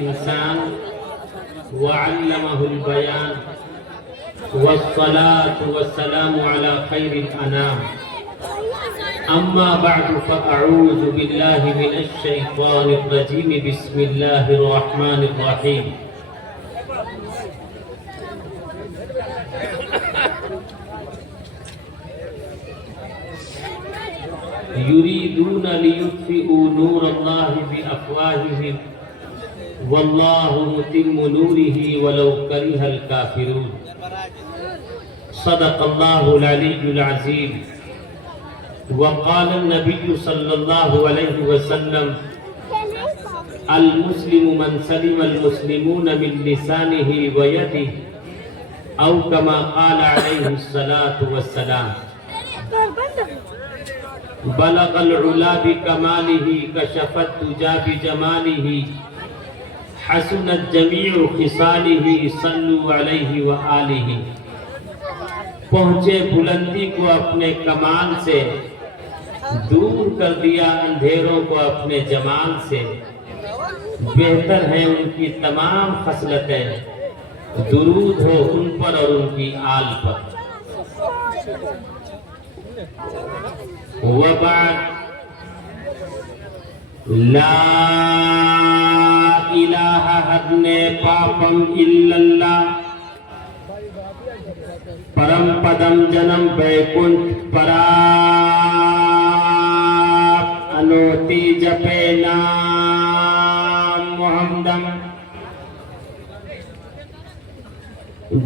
इंसान व अल्लमहुल बयान वस्सलातु वस्सलामु अला खैरिल अनाम अम्मा बअदु फअऊज़ु बिल्लाहि मिनश शैतानिर रजीम बिस्मिल्लाहिर रहमानिर रहीम। युरीदूना लियुत्फिऊ नूरल्लाहि बिअफ़वाहिहिम वल्लाहु मुतिम्मु नूरिही वलौ करिहल काफ़िरून। सदक़ल्लाहुल अलीयुल अज़ीम। वक़ाल नबी सल्लल्लाहु अलैहि वसल्लम अल मुस्लिमु मन सलिमल मुस्लिमून मिन लिसानिही व यदिही औ कमा क़ाल अलैहि सलातु वस्सलाम। बलगल उला बिकमालिही कशफत तुजा बिजमालिही हसनत जमीउ खिसालिही सल्लु अलैहि व आलिही। पहुँचे बुलंदी को अपने कमाल से, दूर कर दिया अंधेरों को अपने जमाल से। बेहतर है उनकी तमाम खसलतें, दुरूद हो उन पर और उनकी आल पर। वबाद ला इलाहा हदने पापम इल्लल्लाह परम पदम जन्म वैकुंठ परा अनोति जपे नाम मोहम्मदम।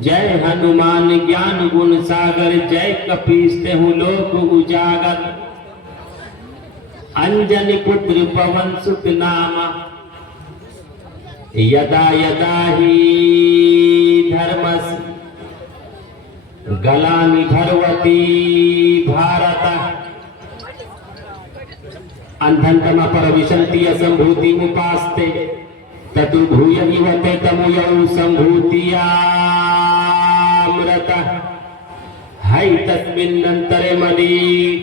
जय हनुमान ज्ञान गुण सागर, जय कपीसते हूँ लोक उजागर। अंजनी पुत्र पवन सुत नामा, यदा यदा ही धर्मस गलानि भरवती भारत। अंधंतम परविशन्ति असंभूति मुपास्ते ततु भूय इवते तमुयौ संभूतिया है तस्मिन्नन्तरे मनी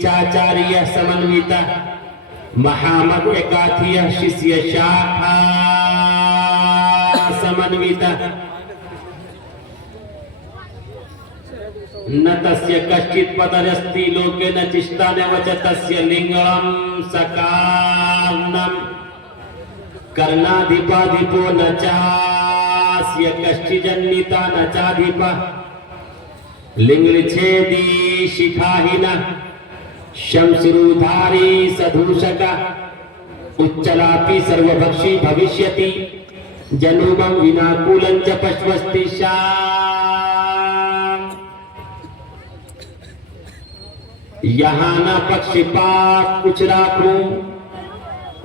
चाचार्य समन्वित महामग एकाथिय शिष्य शाखा समन्वित। न तस्य कश्चित् पदरस्ति लोके न चिष्टा न वच तस्य लिंगम सकार्णम कर्णाधिपाधिपो न चास्य कश्चिजन्निता न चाधिपा लिंगछेदी शिखाहिना शमशिरुधारी सधूषका उच्चलापि सर्वभक्षी भविष्यति जनुमं विनाकुलं च पश्वस्ति शाम। यहाँ न पक्षपात कुछ राखूं,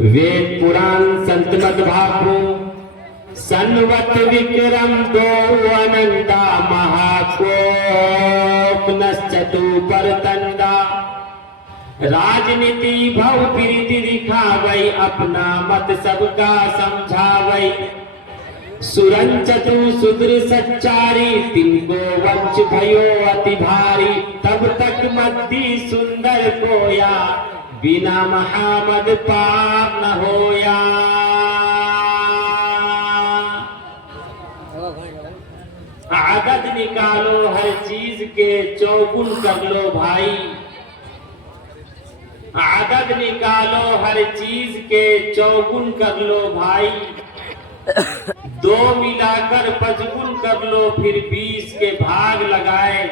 वेद पुराण संत मत भाखूं। सन्वत विक्रम दो अनंता महाकोप नश्चतु परतंदा। राजनीति भव प्रीति दिखावै, अपना मत सबका समझावै। सुरंचतु सुद्र सच्चारी, तिनको वंश भयो अति भारी। तब तक मद्दी सुंदर कोया, बिना महामद पाप न होया। आदत निकालो हर चीज के, चौगुन कर लो भाई। आदत निकालो हर चीज के, चौगुन कर लो भाई। दो मिलाकर पचगुन कर लो, फिर 20 के भाग लगाए।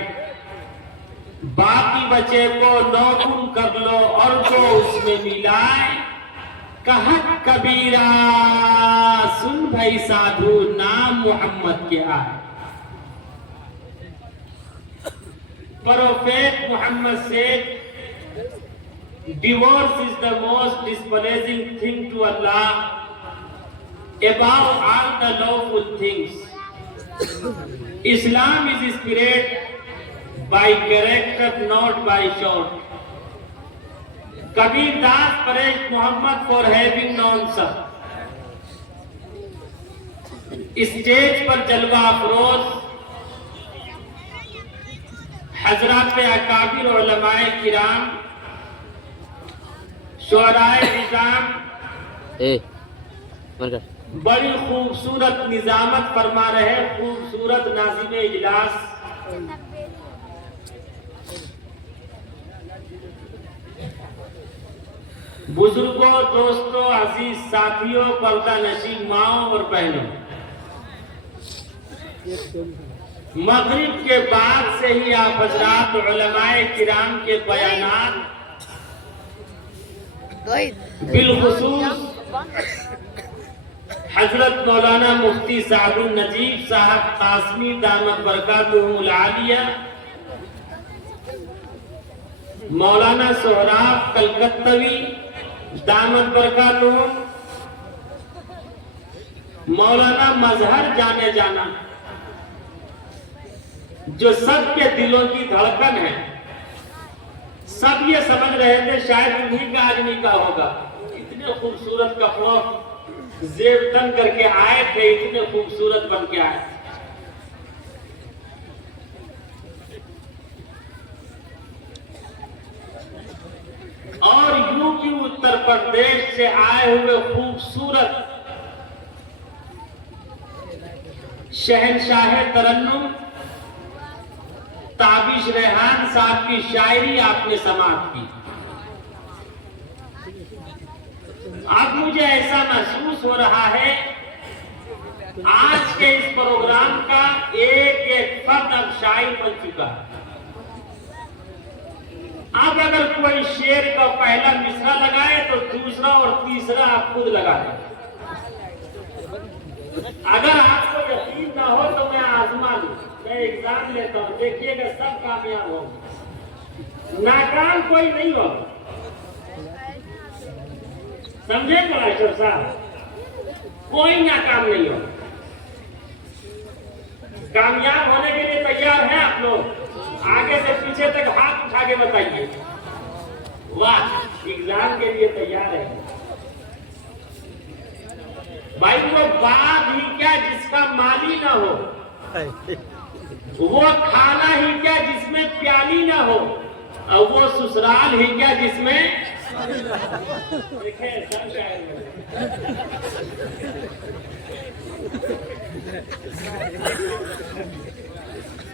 बाकी बचे को 9 गुण कर लो और जो उसमें मिलाए। कहत कबीरा सुन भाई साधु, नाम मोहम्मद के आए। Prophet Muhammad said, divorce is the most displeasing thing to Allah above all the lawful things. Islam is spread by character, not by shout. Kabir Das praised Muhammad for having known some. Stage पर जलवा अफरोज हजरात अकाबिर उलमाए किराम, शुअराए निजाम, बड़ी खूबसूरत निजामत फरमा रहे खूबसूरत नाज़िम इजलास बुजुर्गों, दोस्तों, अजीज साथियों, पर्दा नशीब माओ और बहनों, मगरिब के बाद से ही आप हज़रात उलमाए किराम के बयानात बिलखुसूस हजरत मौलाना मुफ्ती सादुल नजीब साहब कासमी दामत बरकातुहुल आलिया, मौलाना सोहराब कलकत्तवी दामत बरकातुहुम, मौलाना मजहर जाने जाना, जो सबके दिलों की धड़कन है, सब ये समझ रहे थे शायद उन्हीं का आज निकाह होगा। इतने खूबसूरत कपड़ों जेब तन करके आए थे, इतने खूबसूरत बन के आए थे। और यूपी उत्तर प्रदेश से आए हुए खूबसूरत शहनशाह तरन्नुम ताबिश रेहान साहब की शायरी आपने समाप्त की। अब मुझे ऐसा महसूस हो रहा है आज के इस प्रोग्राम का एक एक फर्द अब शायर बन चुका है। अब अगर कोई शेर का पहला मिसरा लगाए तो दूसरा और तीसरा आप खुद लगा दें। अगर आपको यकीन ना हो तो मैं आजमा लूं, मैं एग्जाम लेता हूं, देखिएगा सब कामयाब होंगे, नाकाम कोई नहीं होगा। समझे मास्टर साहब, कोई नाकाम नहीं होगा। कामयाब होने के लिए तैयार हैं आप लोग? आगे से पीछे तक हाथ उठा के बताइए। वाह, एग्जाम के लिए तैयार है भाई। वो बाप ही क्या जिसका माली ना हो, वो खाना ही क्या जिसमें प्याली ना हो, और वो ससुराल ही क्या जिसमें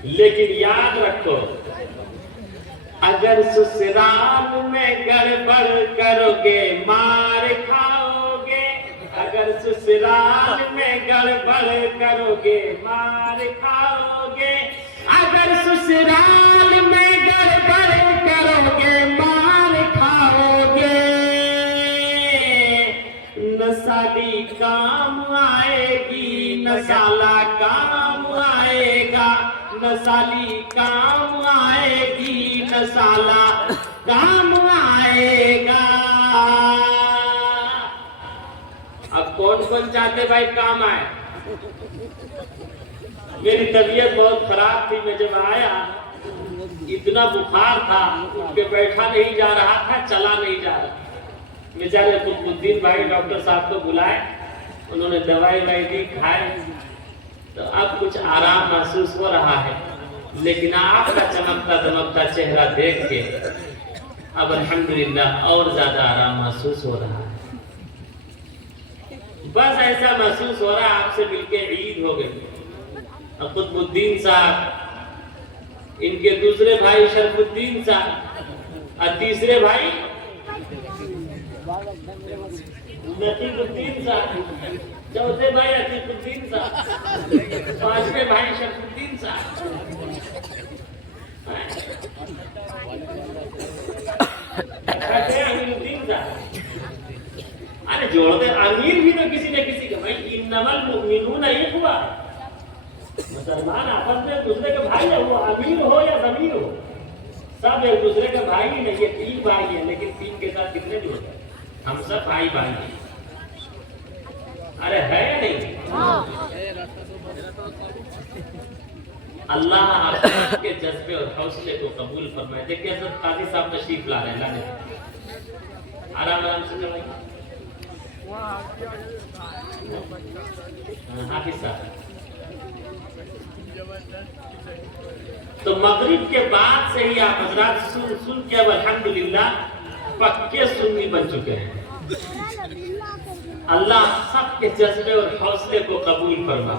लेकिन याद रखो, अगर ससुराल में गड़बड़ करोगे मार खाओगे। अगर ससुराल में गड़बड़ करोगे मार खाओगे। अगर ससुराल में गड़बड़ करोगे मार खाओगे। नसाली काम आएगी, नसाला काम आएगा। नसाली काम आएगी, नसाला काम आएगा। अब कौन कौन चाहते भाई काम आए? मेरी तबीयत बहुत खराब थी, मैं जब आया इतना बुखार था, उठ के बैठा नहीं जा रहा था, चला नहीं जा रहा। बेचारे कुतुबुद्दीन भाई डॉक्टर साहब को बुलाए, उन्होंने दवाई दी, खाए, तो अब कुछ आराम महसूस हो रहा है। लेकिन आपका चमकता दमकता चेहरा देख के अब अल्हम्दुलिल्लाह और ज्यादा आराम महसूस हो रहा है। बस ऐसा महसूस हो रहा है आपसे मिलके ईद हो गई। कुतुबुद्दीन साहब, इनके दूसरे भाई शरफुद्दीन साहब, और तीसरे भाई नकीबुद्दीन साहब, चौथे भाई अतीकुद्दीन साहब, पांचवे भाई शरफुद्दीन साहब, अमीरुद्दीन साहब। अरे जोड़ दे, अमीर भी तो किसी न किसी का भाई। इन्नमल मुमिनूना इख्वा, मुसलमान आपस में दूसरे के भाई है, वो अमीर हो या जमीर हो, सब एक दूसरे के भाई नहीं। ये तीन भाई है, लेकिन तीन के साथ कितने जुड़ गए? हम सब भाई भाई हैं। अरे है या नहीं? अल्लाह आपके जज्बे और हौसले को कबूल फरमाए। देखिए हज़रत काजी साहब तशरीफ ला रहे हैं, आराम आराम से जाइए। हाफिज साहब, तो मगरिब के बाद से ही आप हजरात सुन सुन के अब अल्हम्दुलिल्लाह पक्के सुन्नी बन चुके हैं। अल्लाह सबके जज्बे और हौसले को कबूल फरमा।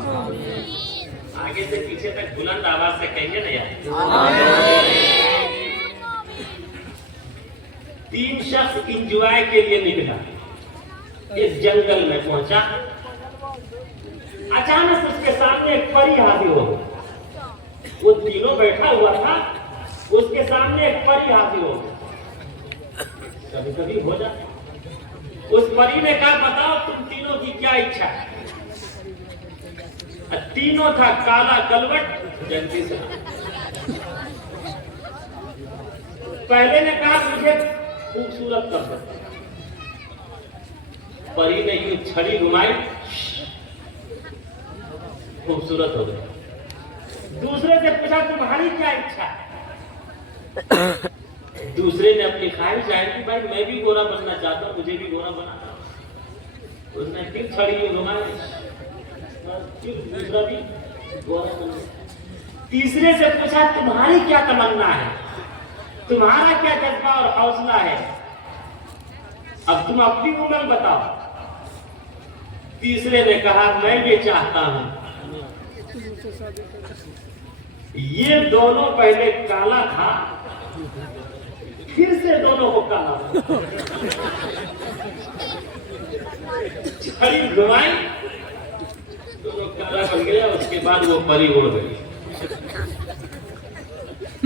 आगे से पीछे तक बुलंद आवाज से कहेंगे ना यार। 3 शख्स इंजॉय के लिए निकला, एक जंगल में पहुंचा। अचानक उसके सामने एक परी हाजिर हो गई। वो तीनों बैठा हुआ था, उसके सामने एक परी हाजिर हो गई। कभी कभी हो जाता। उस परी ने कहा, बताओ तुम तीनों की क्या इच्छा है? तीनों था काला कलवट जल्दी से। पहले ने कहा मुझे खूबसूरत कर दो। परी ने यूं छड़ी घुमाई, खूबसूरत हो गई। दूसरे से पूछा तुम्हारी क्या इच्छा है? दूसरे ने अपनी ख्वाहिश जाहिर की, भाई मैं भी गोरा बनना चाहता हूँ, मुझे भी गोरा बनाना। उसने फिर छड़ी घुमाई, दूसरा भी गोरा बन गया। तीसरे से पूछा तुम्हारी क्या तमन्ना है, तुम्हारा क्या जज्बा और हौसला है, अब तुम अपनी उम्र बताओ। तीसरे ने कहा मैं ये चाहता हूं, ये दोनों पहले काला था, फिर से दोनों को काला छड़ी घुमाई, दोनों काला बन गया। उसके बाद वो परी उड़ गई।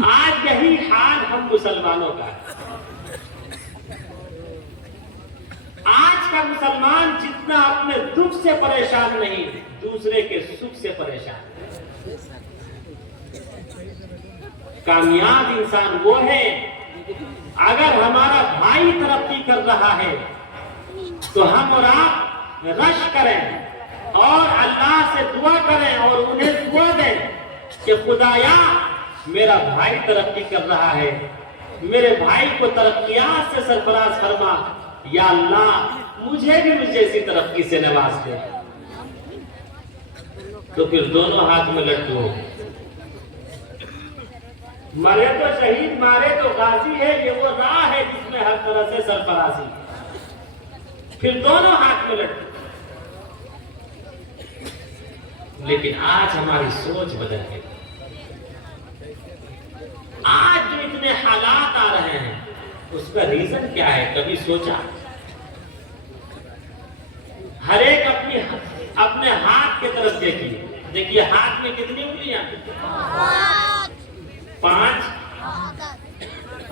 आज यही हाल हम मुसलमानों का है। आज का मुसलमान जितना अपने दुख से परेशान नहीं, दूसरे के सुख से परेशान। कामयाब इंसान वो है, अगर हमारा भाई तरक्की कर रहा है तो हम और आप रश करें और अल्लाह से दुआ करें और उन्हें दुआ दें कि खुदाया मेरा भाई तरक्की कर रहा है, मेरे भाई को तरक्कियात से सरफराज फरमा, या अल्लाह मुझे भी मुझे इसी तरक्की से नवाज दे। तो फिर दोनों हाथ में लड्डू हो। मरे तो शहीद, मारे तो गाजी है, ये वो राह है जिसमें हर तरह से सरफराजी। फिर दोनों हाथ में लड्डू। लेकिन आज हमारी सोच बदल गई। आज जो इतने हालात आ रहे हैं उसका रीजन क्या है? कभी सोचा? हर एक अपने हाथ की तरफ देखिए। देखिए हाथ में कितनी उंगलियां? 5।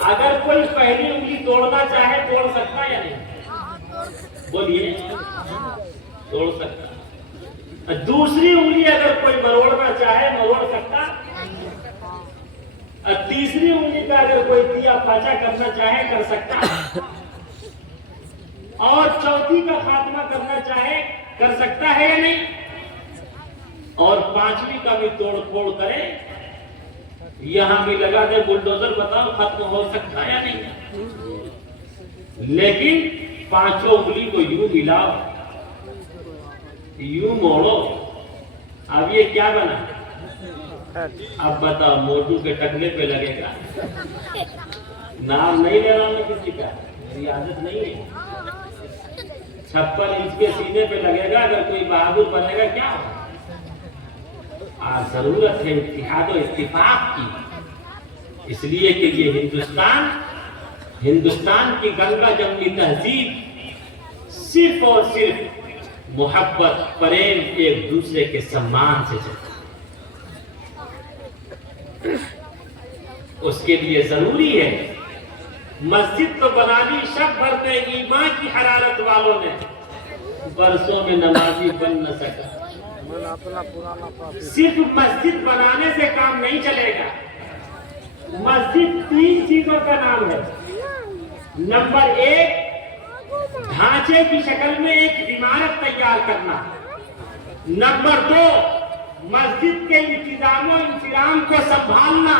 अगर कोई पहली उंगली तोड़ना चाहे तोड़ सकता या नहीं? बोलिए, तोड़ सकता। दूसरी उंगली अगर कोई मरोड़ना चाहे मरोड़ सकता। तीसरी उंगली का अगर कोई दिया फाचा करना चाहे कर सकता। और चौथी का खात्मा करना चाहे कर सकता है या नहीं? और 5वीं का भी तोड़ फोड़ करे, यहां भी लगा दे बुलडोजर, बताओ खत्म हो सकता है या नहीं? लेकिन 5 उंगली को यूं मिलाओ, यूं मोड़ो, अब ये क्या बना? अब बताओ मोटू के टकले पे लगेगा। नाम नहीं ले रहा मैं किसी का, मेरी आदत नहीं है। 56 इंच के सीने पे लगेगा, अगर कोई बहादुर बनेगा क्या हो? आज जरूरत है इत्तेहाद और इत्तिफाक की, इसलिए कि ये हिंदुस्तान की गंगा जमनी तहजीब सिर्फ और सिर्फ मोहब्बत, प्रेम, एक दूसरे के सम्मान से चलती। उसके लिए जरूरी है, मस्जिद तो बना दी शब भर में ईमान की हरारत वालों ने, बरसों में नमाजी बन न सका। सिर्फ मस्जिद बनाने से काम नहीं चलेगा। मस्जिद 3 चीजों का नाम है। नंबर 1, ढांचे की शक्ल में एक इमारत तैयार करना। नंबर 2, मस्जिद के इंतजाम को संभालना।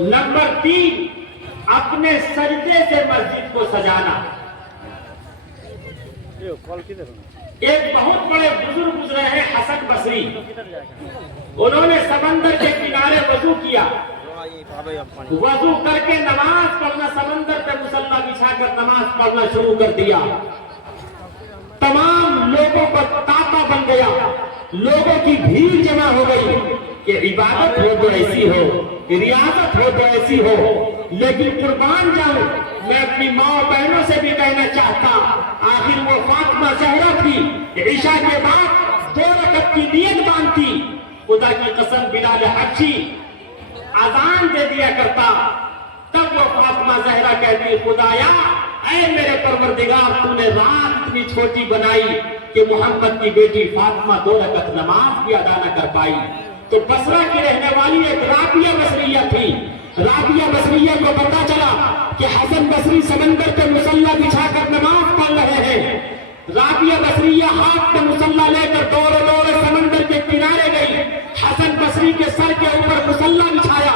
नंबर 3, अपने सजदे से मस्जिद को सजाना। एक बहुत बड़े बुजुर्ग गुजरे हैं, हसन बसरी। उन्होंने समंदर के किनारे वजू किया, वजू करके नमाज पढ़ना, समंदर पे मुसल्ला बिछाकर नमाज पढ़ना शुरू कर दिया। तमाम लोगों पर तांता बन गया, लोगों की भीड़ जमा हो गई कि इबादत हो तो ऐसी हो, रियाजत हो तो ऐसी हो, लेकिन कुर्बान जाऊं मैं अपनी माँ बहनों से भी कहना चाहता, आखिर वो फातिमा ज़हरा थी, ईशा के बाद 2 रकअत की नियत बांधती, खुदा की कसम बिलाल हबशी अजान दे दिया करता, तब वो फातिमा ज़हरा कहती, खुदाया ऐ मेरे परवरदिगार, तूने रात इतनी छोटी बनाई कि मोहम्मद की बेटी फातिमा 2 रकअत नमाज भी अदा न कर पाई। तो बसरा की रहने वाली एक राबिया बसरिया थी। राबिया बसरिया को पता चला कि हसन बसरी समंदर पे मुसल्ला बिछाकर नमाज पढ़ रहे हैं। राबिया बसरिया हाथ में मुसल्ला लेकर दौड़े दौड़े समंदर के किनारे गई। हसन बसरी के सर के ऊपर मुसल्ला बिछाया,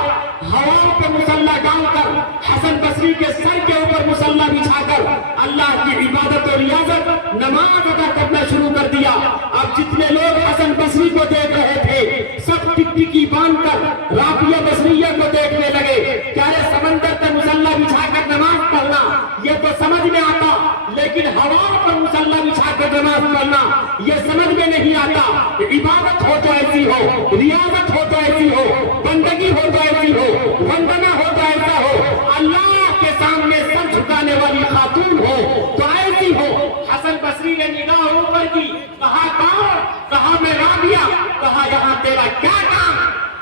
हवाओं पे मुसल्ला डालकर हसन बसरी के सर के ऊपर मुसल्ला बिछाकर अल्लाह की इबादत और रियाजत नमाज अदा करना शुरू कर दिया। अब जितने लोग हसन बसरी को देख रहे थे सब टिकटिकी बांधकर राबिया बसरिया को देखने लगे। क्या समंदर पे मुसल्ला बिछाकर नमाज पढ़ना ये तो समझ में आता, लेकिन हवाओं पर मुसल्ला बिछाकर नमाज पढ़ना ये समझ में नहीं आता। इबादत हो तो ऐसी हो, रियाजत हो तो ऐसी हो, बंदगी हो तो ऐसी हो, वंदना हो तो ऐसा हो, अल्लाह के सामने सर झुकाने वाली खातून हो तो ऐसी हो। हसन बसरी ने निगाह ऊपर की, कहा कौन? कहा मैं राबिया। कहा यहाँ तेरा क्या काम?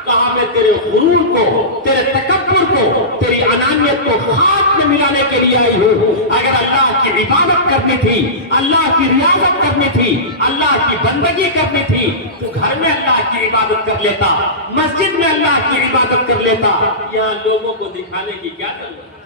कहा मैं तेरे गुरूर को, तेरे तकब्बुर को, तेरी अनानियत को हाथ में मिलाने के लिए आई हूँ। अगर अल्लाह की इबादत करनी थी, अल्लाह की रियाजत करनी थी, अल्लाह की बंदगी करनी थी तो घर में अल्लाह की इबादत कर लेता, मस्जिद में अल्लाह की इबादत कर लेता। यहाँ लोगों को दिखाने की क्या जरूरत?